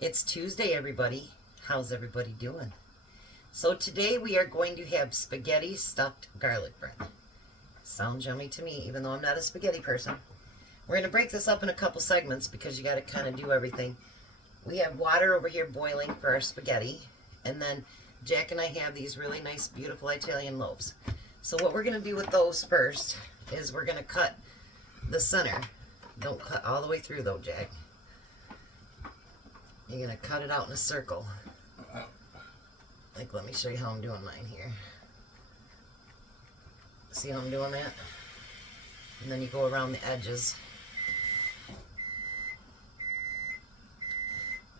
It's Tuesday, everybody. How's everybody doing? So today we are going to have spaghetti stuffed garlic bread. Sounds yummy to me, even though I'm not a spaghetti person. We're going to break this up in a couple segments because you got to kind of do everything. We have water over here boiling for our spaghetti, and then Jack and I have these really nice, beautiful Italian loaves. So what we're going to do with those first is we're going to cut the center. Don't cut all the way through though, Jack. You're going to cut it out in a circle. Like, let me show you how I'm doing mine here. See how I'm doing that? And then you go around the edges.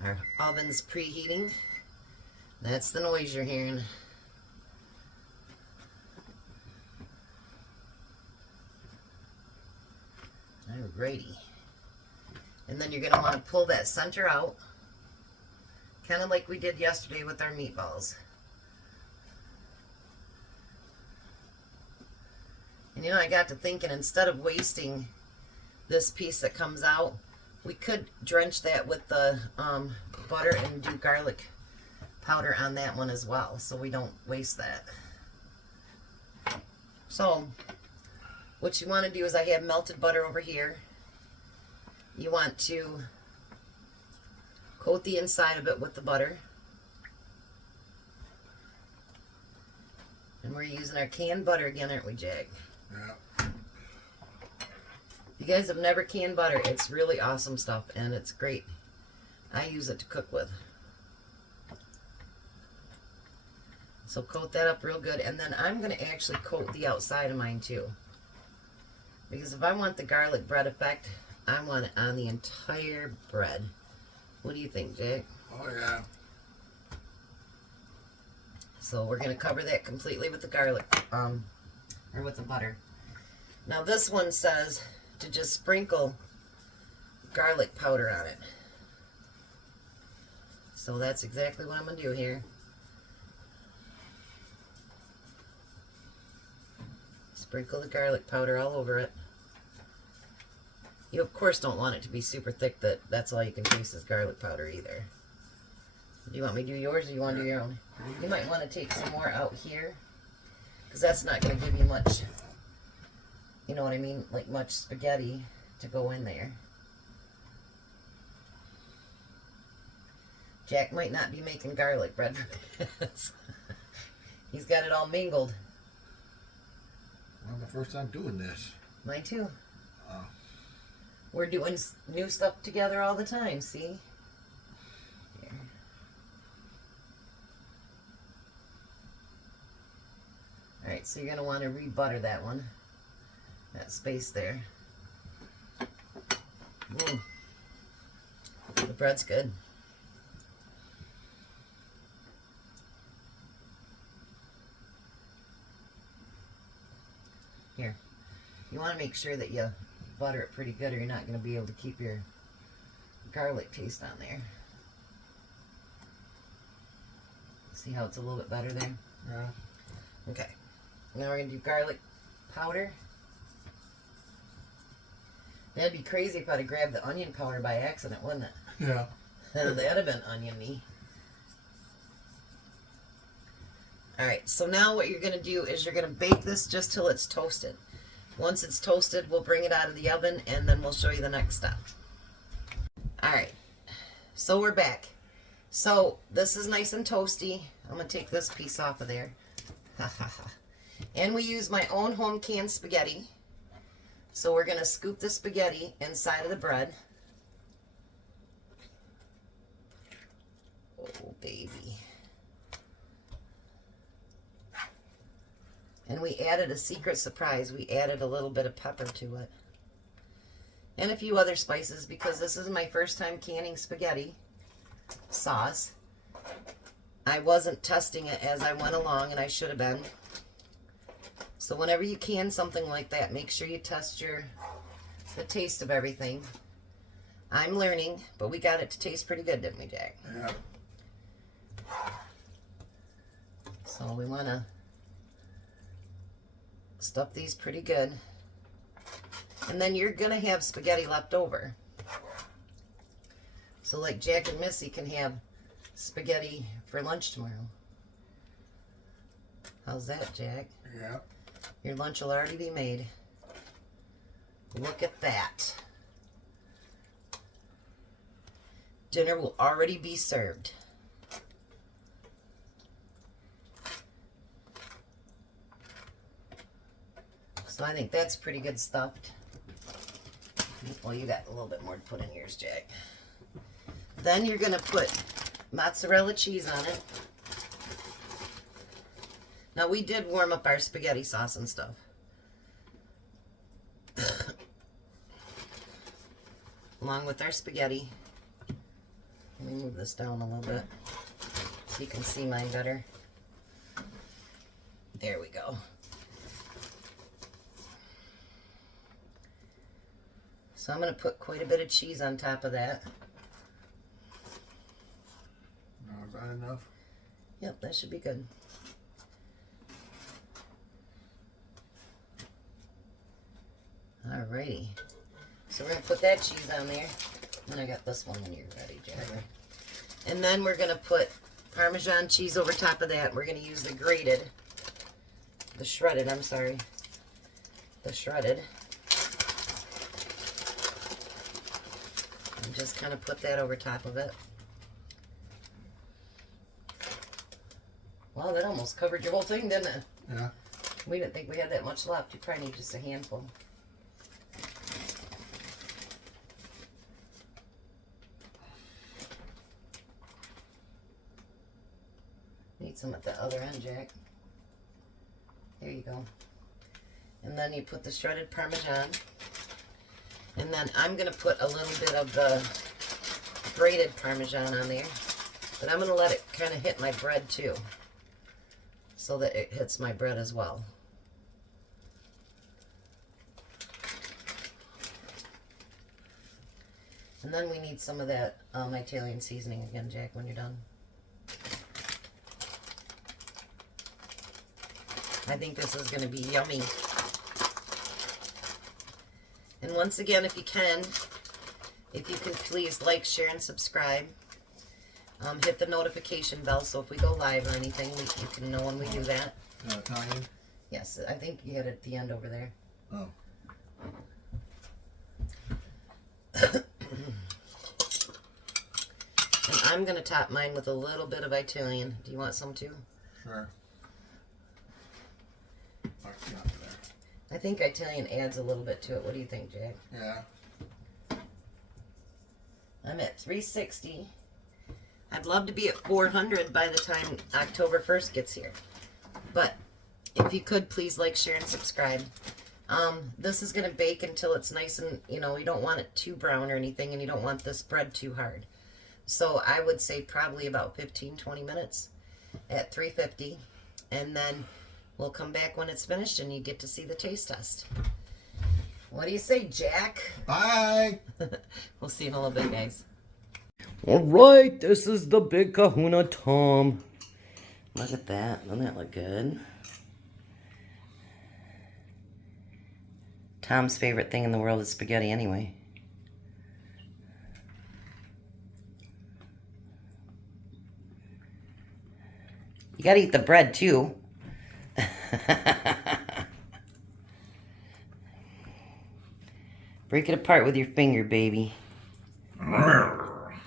Our oven's preheating. That's the noise you're hearing. Alrighty. And then you're going to want to pull that center out. Kind of like we did yesterday with our meatballs. And you know, I got to thinking, instead of wasting this piece that comes out, we could drench that with the butter and do garlic powder on that one as well, so we don't waste that. So, what you want to do is, I have melted butter over here. You want to coat the inside of it with the butter. And we're using our canned butter again, aren't we, Jack? Yeah. If you guys have never canned butter, it's really awesome stuff, and it's great. I use it to cook with. So coat that up real good, and then I'm going to actually coat the outside of mine too. Because if I want the garlic bread effect, I want it on the entire bread. What do you think, Jack? Oh, yeah. So we're going to cover that completely with the garlic, or with the butter. Now this one says to just sprinkle garlic powder on it. So that's exactly what I'm going to do here. Sprinkle the garlic powder all over it. You of course don't want it to be super thick that that's all you can taste is garlic powder either. Do you want me to do yours, or do you want to do your own? You might want to take some more out here, because that's not going to give you much, you know what I mean, like much spaghetti to go in there. Jack might not be making garlic bread for this. He's got it all mingled. Well, the first time doing this. Mine too. Oh. We're doing new stuff together all the time, see? Here. Alright, so you're going to want to re-butter that one. That space there. The bread's good. Here. You want to make sure that you butter it pretty good, or you're not going to be able to keep your garlic taste on there. See how it's a little bit better there? Yeah. Okay. Now we're going to do garlic powder. That'd be crazy if I'd have grabbed the onion powder by accident, wouldn't it? Yeah. That'd have been onion-y. Alright, so now what you're going to do is you're going to bake this just till it's toasted. Once it's toasted, we'll bring it out of the oven, and then we'll show you the next step. Alright, so we're back. So this is nice and toasty. I'm going to take this piece off of there. And we use my own home canned spaghetti. So we're going to scoop the spaghetti inside of the bread. Oh, baby. And we added a secret surprise. We added a little bit of pepper to it. And a few other spices, because this is my first time canning spaghetti sauce. I wasn't testing it as I went along, and I should have been. So whenever you can something like that, make sure you test the taste of everything. I'm learning, but we got it to taste pretty good, didn't we, Jack? Yeah. So we want to stuff these pretty good. And then you're going to have spaghetti left over. So like Jack and Missy can have spaghetti for lunch tomorrow. How's that, Jack? Yeah. Your lunch will already be made. Look at that. Dinner will already be served. So I think that's pretty good stuffed. Well, you got a little bit more to put in yours, Jack. Then you're going to put mozzarella cheese on it. Now, we did warm up our spaghetti sauce and stuff. Along with our spaghetti. Let me move this down a little bit so you can see mine better. There we go. So I'm going to put quite a bit of cheese on top of that. Now, is that enough? Yep, that should be good. Alrighty. So we're going to put that cheese on there. And I got this one when you're ready, Jack. And then we're going to put Parmesan cheese over top of that. We're going to use the shredded, I'm sorry. The shredded. And just kind of put that over top of it. Wow, that almost covered your whole thing, didn't it? Yeah. We didn't think we had that much left. You probably need just a handful. Need some at the other end, Jack. There you go. And then you put the shredded Parmesan. And then I'm going to put a little bit of the grated Parmesan on there. But I'm going to let it kind of hit my bread too, so that it hits my bread as well. And then we need some of that Italian seasoning again, Jack, when you're done. I think this is going to be yummy. And once again, if you can please like, share, and subscribe. Hit the notification bell so if we go live or anything, you can know when we do that. Italian? Yes, I think you had it at the end over there. Oh. And I'm going to top mine with a little bit of Italian. Do you want some too? Sure. I think Italian adds a little bit to it. What do you think, Jack? Yeah. I'm at 360. I'd love to be at 400 by the time October 1st gets here. But if you could, please like, share, and subscribe. This is going to bake until it's nice and, you don't want it too brown or anything, and you don't want this bread too hard. So I would say probably about 15-20 minutes at 350. And then we'll come back when it's finished and you get to see the taste test. What do you say, Jack? Bye! We'll see you in a little bit, guys. All right, this is the Big Kahuna Tom. Look at that. Doesn't that look good? Tom's favorite thing in the world is spaghetti anyway. You gotta eat the bread too. Break it apart with your finger, baby.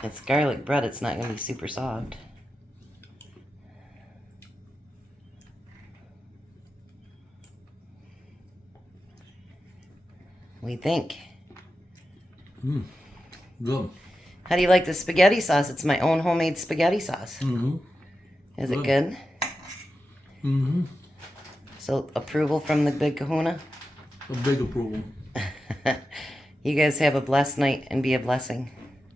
It's garlic bread. It's not gonna be super soft. What do you think? Good. How do you like the spaghetti sauce? It's my own homemade spaghetti sauce. Mm-hmm. Is it good? Mm-hmm. So, approval from the Big Kahuna? A big approval. You guys have a blessed night and be a blessing.